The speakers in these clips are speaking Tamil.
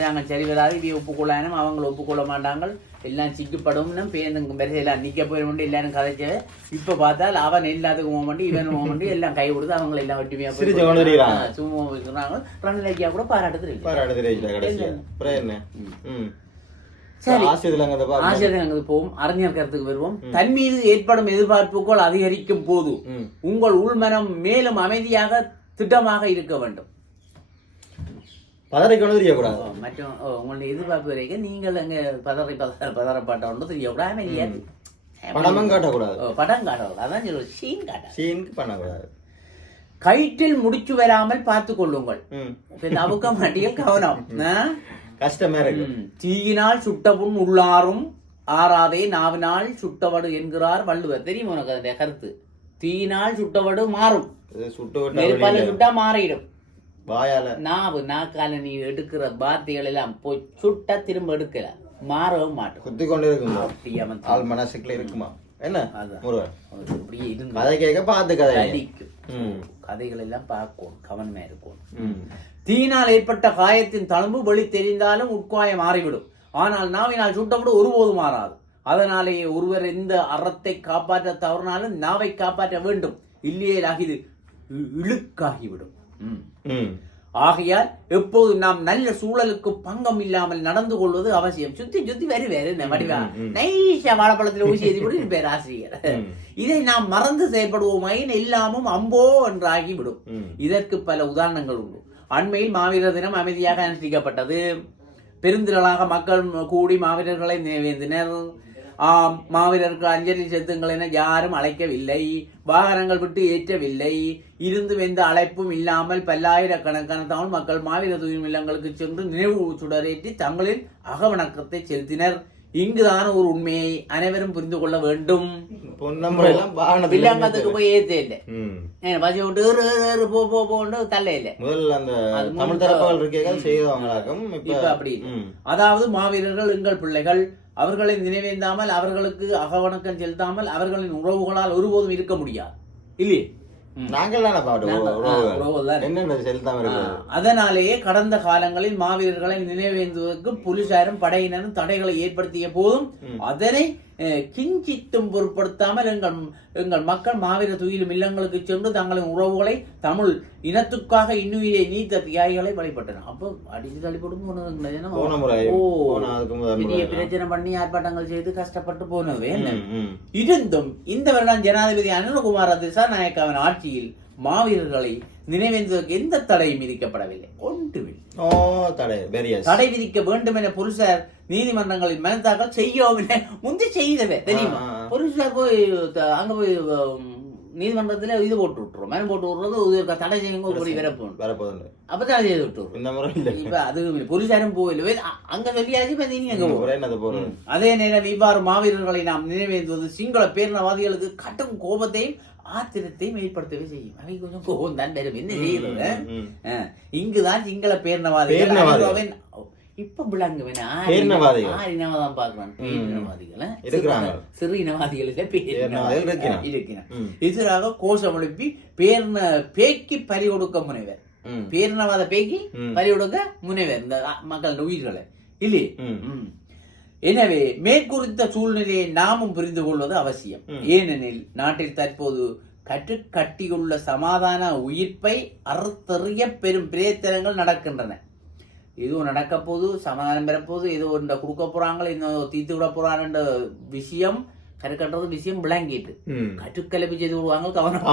நாங்கள் சரி வராது இவ ஒப்புக்கொள்ளானும் அவங்க ஒப்புக்கொள்ள மாட்டாங்க எல்லாம் சிக்கப்படும் பேருந்து வரிசையில் நிக்க போயிடும் எல்லாரும் கதைச்சு இப்ப பார்த்தால் அவன் எல்லாத்துக்கும் போக மாட்டி இவன் போக மாட்டி எல்லாம் கை கொடுத்து அவங்க எல்லாம் ஒட்டுமையா போய் சும்மா இருக்கிறாங்க ரன்லைக்கியா கூட பாராட்டு தெரியும் பாராட்டு தெரிவிக்கல கடைசியா அப்புறம் என்ன ம் சரி. ஆசிரியர் அங்க பார்ப்போம் ஆசிரியர் அங்கு போவோம் அறிஞர் கருத்துக்கு வருவோம் தன் மீது ஏற்படும் எதிர்பார்ப்புகள் அதிகரிக்கும் போது உங்கள் உள்மனம் மேலும் அமைதியாக திட்டமாக இருக்க வேண்டும் பதறை கொண்டு தெரியக்கூடாது. மற்றும் உங்களுடைய எதிர்பார்ப்பு வரைக்கும் நீங்கள் அங்க பதறி பதற பதறப்பட்ட ஒன்று தெரியக்கூடாது. அமைதியா இருக்கு. பணமும் காட்டக்கூடாது. படம் காட்டக்கூடாது. அதான் சொல்லுவது சீன் காட்ட சீனுக்கு பண்ணக்கூடாது. கயிற்றில் முடிச்சு வராமல் பார்த்து கொள்ளுங்கள். அவுக்க மாட்டியில் கவனம்? கஷ்டமா இருக்கு. தீயினால் சுட்ட புண் உள்ளாரும் ஆறாதே நாவினால் சுட்டவடு என்கிறார் வள்ளுவர். தெரியும் உனக்கு அதனுடைய கருத்து. தீயினால் சுட்டவடு மாறும். சுட்டா மாறிடும். வாயால. நாவு நாக்கால நீ எடுக்கிற வார்த்தைகள் எல்லாம் போய் சுட்டா திரும்ப எடுக்கல. மாறவும் மாட்டோம். குத்தி கொண்டு இருக்குமா அப்படி அவன் ஆள் மனசுக்குள்ள இருக்குமா? என்ன. முருகன்? அவனுக்கு இப்படியே இருந்து கதை கேட்க பார்த்து கதை அடிக்கும் ம். கதைகள் எல்லாம் பார்க்கணும் கவனமா இருக்கணும். ம். தீயினால் ஏற்பட்ட காயத்தின் தழும்பு வெளி தெரிந்தாலும் உட்காயம் மாறிவிடும். ஆனால் நாவினால் சுட்டப்பட்டு ஒருபோதும் மாறாது. அதனாலேயே ஒருவர் எந்த அறத்தை காப்பாற்ற தவறினாலும் நாவை காப்பாற்ற வேண்டும். இல்லையே இ- இழுக்காகிவிடும். ஆகையால் எப்போதும் நாம் நல்ல சூழலுக்கு பங்கம் இல்லாமல் நடந்து கொள்வது அவசியம். சுத்தி சுத்தி வரி வேறு என்ன வடிவா நைஷா வாழைப்பழத்தில் ஊசி எதி கூட ஆசிரியர். இதை நாம் மறந்து செயல்படுவோமாயின் எல்லாமும் அம்போ என்றாகிவிடும். இதற்கு பல உதாரணங்கள் உண்டு. அண்மையில் மாவீரர் தினம் அமைதியாக அனுஷ்டிக்கப்பட்டது. பெருந்திரளாக மக்கள் கூடி மாவீரர்களை நினைவேந்தினர் மாவீரருக்கு அஞ்சலி செலுத்துங்கள் என யாரும் அழைக்கவில்லை. வாகனங்கள் விட்டு ஏற்றவில்லை. இருந்து எந்த அழைப்பும் இல்லாமல் பல்லாயிரக்கணக்கான தமிழ் மக்கள் மாவீர தூய்மை இல்லங்களுக்கு சென்று நினைவு சுடரேற்றி தங்களின் அகவணக்கத்தை செலுத்தினர். இங்குதான் ஒரு உண்மையை அனைவரும் புரிந்து கொள்ள வேண்டும். பொன்னம்புரையெல்லாம் வாகனத்துல வில்லங்கத்துக்கு போய் ஏத்தே இல்லை ம் ஏன் பசி விட்டு ஏறு, ஏறு, ஏறு, போ போ போன்னு தள்ள இல்லை முதல்ல அந்த அது தமிழ் முன்பு- தரப்புகள் இருக்கீங்க செய்தவங்களாக்கும் இப்ப இப்ப அப்படி இல்லை. ம் அதாவது மாவீரர்கள் எங்கள் பிள்ளைகள் அவர்களை நினைவேந்தாமல் அவர்களுக்கு அகவணக்கம் செலுத்தாமல் அவர்களின் உறவுகளால் ஒருபோதும் இருக்க முடியாது இல்லையே அதனாலேயே கடந்த காலங்களில் மாவீரர்களை நினைவேந்துவதற்கு போலீசாரும் படையினரும் தடைகளை ஏற்படுத்திய போதும் அதனை கிஞ்சித்தும் பொருட்படுத்தாமல் எங்கள் எங்கள் மக்கள் மாவீர துயிலும் இல்லங்களுக்கு சென்று தங்களின் உறவுகளை தமிழ் இனத்துக்காக இன்னுயிரை நீத்த தியாகிகளை வழிபட்டனர் அப்போ அடிச்சு தள்ளிப்படும் முறை பிரச்சனை பண்ணி ஆர்ப்பாட்டங்கள் செய்து கஷ்டப்பட்டு போனது என்ன. இருந்தும் இந்த வருடம் ஜனாதிபதி அனுரகுமார திசாநாயக்காவின் ஆட்சியில் மாவீரர்களை நினைவேந்துவதற்கு எந்த தடையும் விதிக்கப்படவில்லை. ஒன்றுமில்லை. தடை விதிக்க வேண்டும் என புருஷர் நீதிமன்றங்களில் மனு தாக்கல் செய்யோம் என முந்தி செய்தவே தெரியுமா. புருஷர் போய் அங்க போய் நீதிமன்றத்துல இது போட்டு விட்டுரும். மனு போட்டு விடுறது இது தடை செய்யுங்க இப்படி வரப்போம் வரப்போகுது. அப்பதான் செய்து விட்டுரும். இந்த முறை இல்ல. இப்ப அது புருஷரும் போயில அங்க சொல்லியாச்சு இப்ப நீங்க அங்க போ ஒரே என்னது போறது அதே நேரம் இவ்வாறு மாவீரர்களை நாம் நினைவேந்துவது சிங்கள பேரினவாதிகளுக்கு கடும் கோபத்தையும் ஆத்திரத்தையும் ஏற்படுத்தவே செய்யும். அவை கொஞ்சம் கோபம் தான் என்ன செய்யறது இங்குதான் சிங்கள. அனுபவன் இப்ப விளங்குவேன் பாக்குறான் பேரினவாதிகள். இருக்கிறாங்க. சிறு இனவாதிகள் இல்ல பேரினவாதிகள் இருக்கிறாங்க. இருக்கிறான் ம். எதிராக கோஷம் எழுப்பி பேர்ன பேக்கி பறி கொடுக்க முனைவர். பேரினவாத பேக்கி. பறி கொடுக்க முனைவர் இந்த மக்கள் உயிர்களை இல்லையே. எனவே மேற்குறித்த சூழ்நிலையை நாமும் புரிந்து கொள்வது அவசியம் ஏனெனில் நாட்டில் தற்போது கற்று கட்டியுள்ள சமாதான உயிர்ப்பை அறுத்தறிய பெரும் பிரயத்தனங்கள் நடக்கின்றன இதுவும் நடக்க போது சமாதானம் பெறப்போது ஏதோ ஒன்றை கொடுக்க போறாங்க இன்னும் தீர்த்து விட போறாங்கன்ற விஷயம் கருக்கட்டுறது விஷயம் விளங்கிட்டு ம். கற்றுக்கலப்பி செய்து விடுவாங்க கவனம்.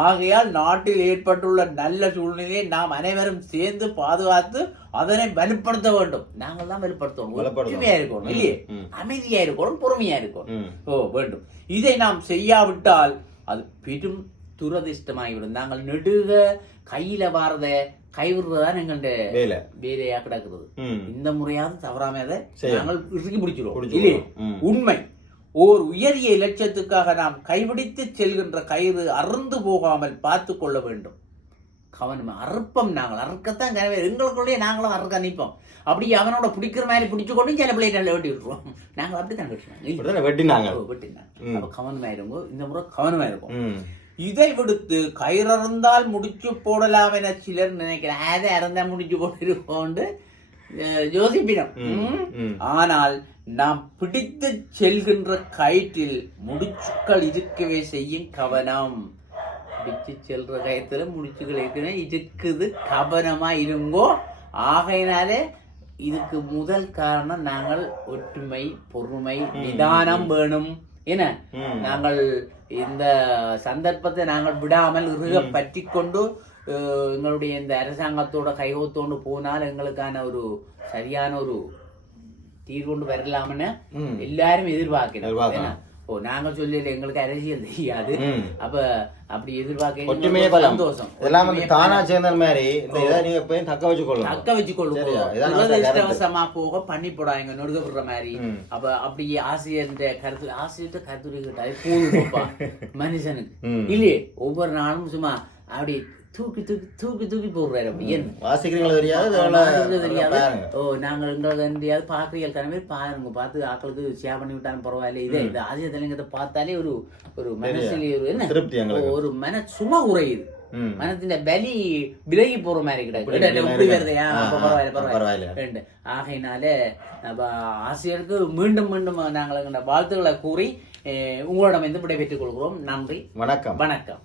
ஆகையால் நாட்டில் ஏற்பட்டுள்ள நல்ல சூழ்நிலையை நாம் அனைவரும் சேர்ந்து பாதுகாத்து அதனை வலுப்படுத்த வேண்டும் நாங்கள் தான் வலுப்படுத்தணும். ஒற்றுமையா இருக்கணும் இல்லையே. அமைதியா இருக்கணும் பொறுமையா இருக்கணும். ஓ வேண்டும் இதை நாம் செய்யாவிட்டால் அது பெரும் துரதிர்ஷ்டமாகிவிடும் நாங்கள் நெடுக கையில வாரத கைவிடுறதுதான் எங்கள்ட வேலை. வேலையா கிடக்குறது. ம். இந்த முறையாவது தவறாம அதை. நாங்கள் இறுக்கி பிடிச்சிடுவோம் பிடிச்சிடுவோம். இல்லையே? ம். உண்மை. ஓர் உயரிய இலட்சியத்துக்காக நாம் கைபிடித்து செல்கின்ற கயிறு அறுந்து போகாமல் பார்த்து கொள்ள வேண்டும். கவனம் அறுப்பம் நாங்கள். அறுக்கத்தான் கனவே. எங்களுக்குள்ளேயே நாங்களும் அறுக்க நிற்போம். அப்படி அவனோட பிடிக்கிற மாதிரி பிடிச்சு கொண்டு சில பிள்ளைகளை வெட்டி விட்டுருவோம். நாங்கள் வெட்டுறோம் இப்படிதானே வெட்டினாங்க. வெட்டினாங்க. அப்ப கவனமா இருங்க இந்த முறை கவனமா இருக்கும். இதை விடுத்து கயிறந்தால் முடிச்சு போடலாம் என சிலர் நினைக்கிறார் அதை அறந்தா முடிச்சு போட்டிருக்கோண்டு யோசிப்பினம். ஆனால் நாம் பிடித்து செல்கின்ற கயிற்றில் முடிச்சுக்கள் இருக்கவே செய்யும் கவனம். பிடிச்சு செல்ற கயத்துல முடிச்சுகள் ஏற்கனவே இருக்குது கவனமா இருங்கோ. ஆகையினாலே இதுக்கு முதல் காரணம் நாங்கள் ஒற்றுமை பொறுமை நிதானம் வேணும். என்ன. நாங்கள் இந்த சந்தர்ப்பத்தை நாங்கள் விடாமல் இறுக பற்றி கொண்டு எங்களுடைய இந்த அரசாங்கத்தோட கைகோத்தோண்டு போனால் எங்களுக்கான ஒரு சரியான ஒரு தீர்வுண்டு வரலாம்னு ம். எல்லாரும் எதிர்பார்க்கிறோம்? ஓ நாங்க சொல்லல எங்களுக்கு அரசியல் தெரியாது. அப்ப அப்படி எதிர்பார்க்க ஒற்றுமையே பலம் சந்தோஷம் இதெல்லாம் வந்து தானா. சேர்ந்த மாதிரி இந்த இதை நீங்க எப்பயும் தக்க வச்சு கொள்ளணும் தக்க வச்சு இஷ்டவசமா போக பண்ணி போடாங்க நொடுக்க விடுற மாதிரி. அப்ப அப்படி ஆசிரியர் கருத்து ஆசிரியர்கிட்ட கருத்துரை கேட்டாலே போதும்ப்பா மனுஷனுக்கு. இல்லையே ஒவ்வொரு நாளும் சும்மா அப்படி தூக்கி தூக்கி தூக்கி தூக்கி போடுறாரு ஏன்? வாசிக்கிறீங்களா தெரியாது தெரியாது. ஓ நாங்கள் எங்களுக்கு தெரியாது பார்க்குறீங்க தானே பாருங்க. பார்த்து ஆக்களுக்கு ஷேர் பண்ணி விட்டாலும் பரவாயில்ல. இதே இந்த ஆசிய தலைங்கத்தை பார்த்தாலே ஒரு ஒரு மனசில் ஒரு என்ன? ஒரு மன சும குறையுது. ம். மனத்தின் பலி விலகி போற மாதிரி கிடையாது ஆகையினால ஆசிரியருக்கு மீண்டும் மீண்டும் நாங்கள் வாழ்த்துக்களை கூறி உங்களிடம் வந்து விடைபெற்றுக் கொள்கிறோம். நன்றி. வணக்கம். வணக்கம்.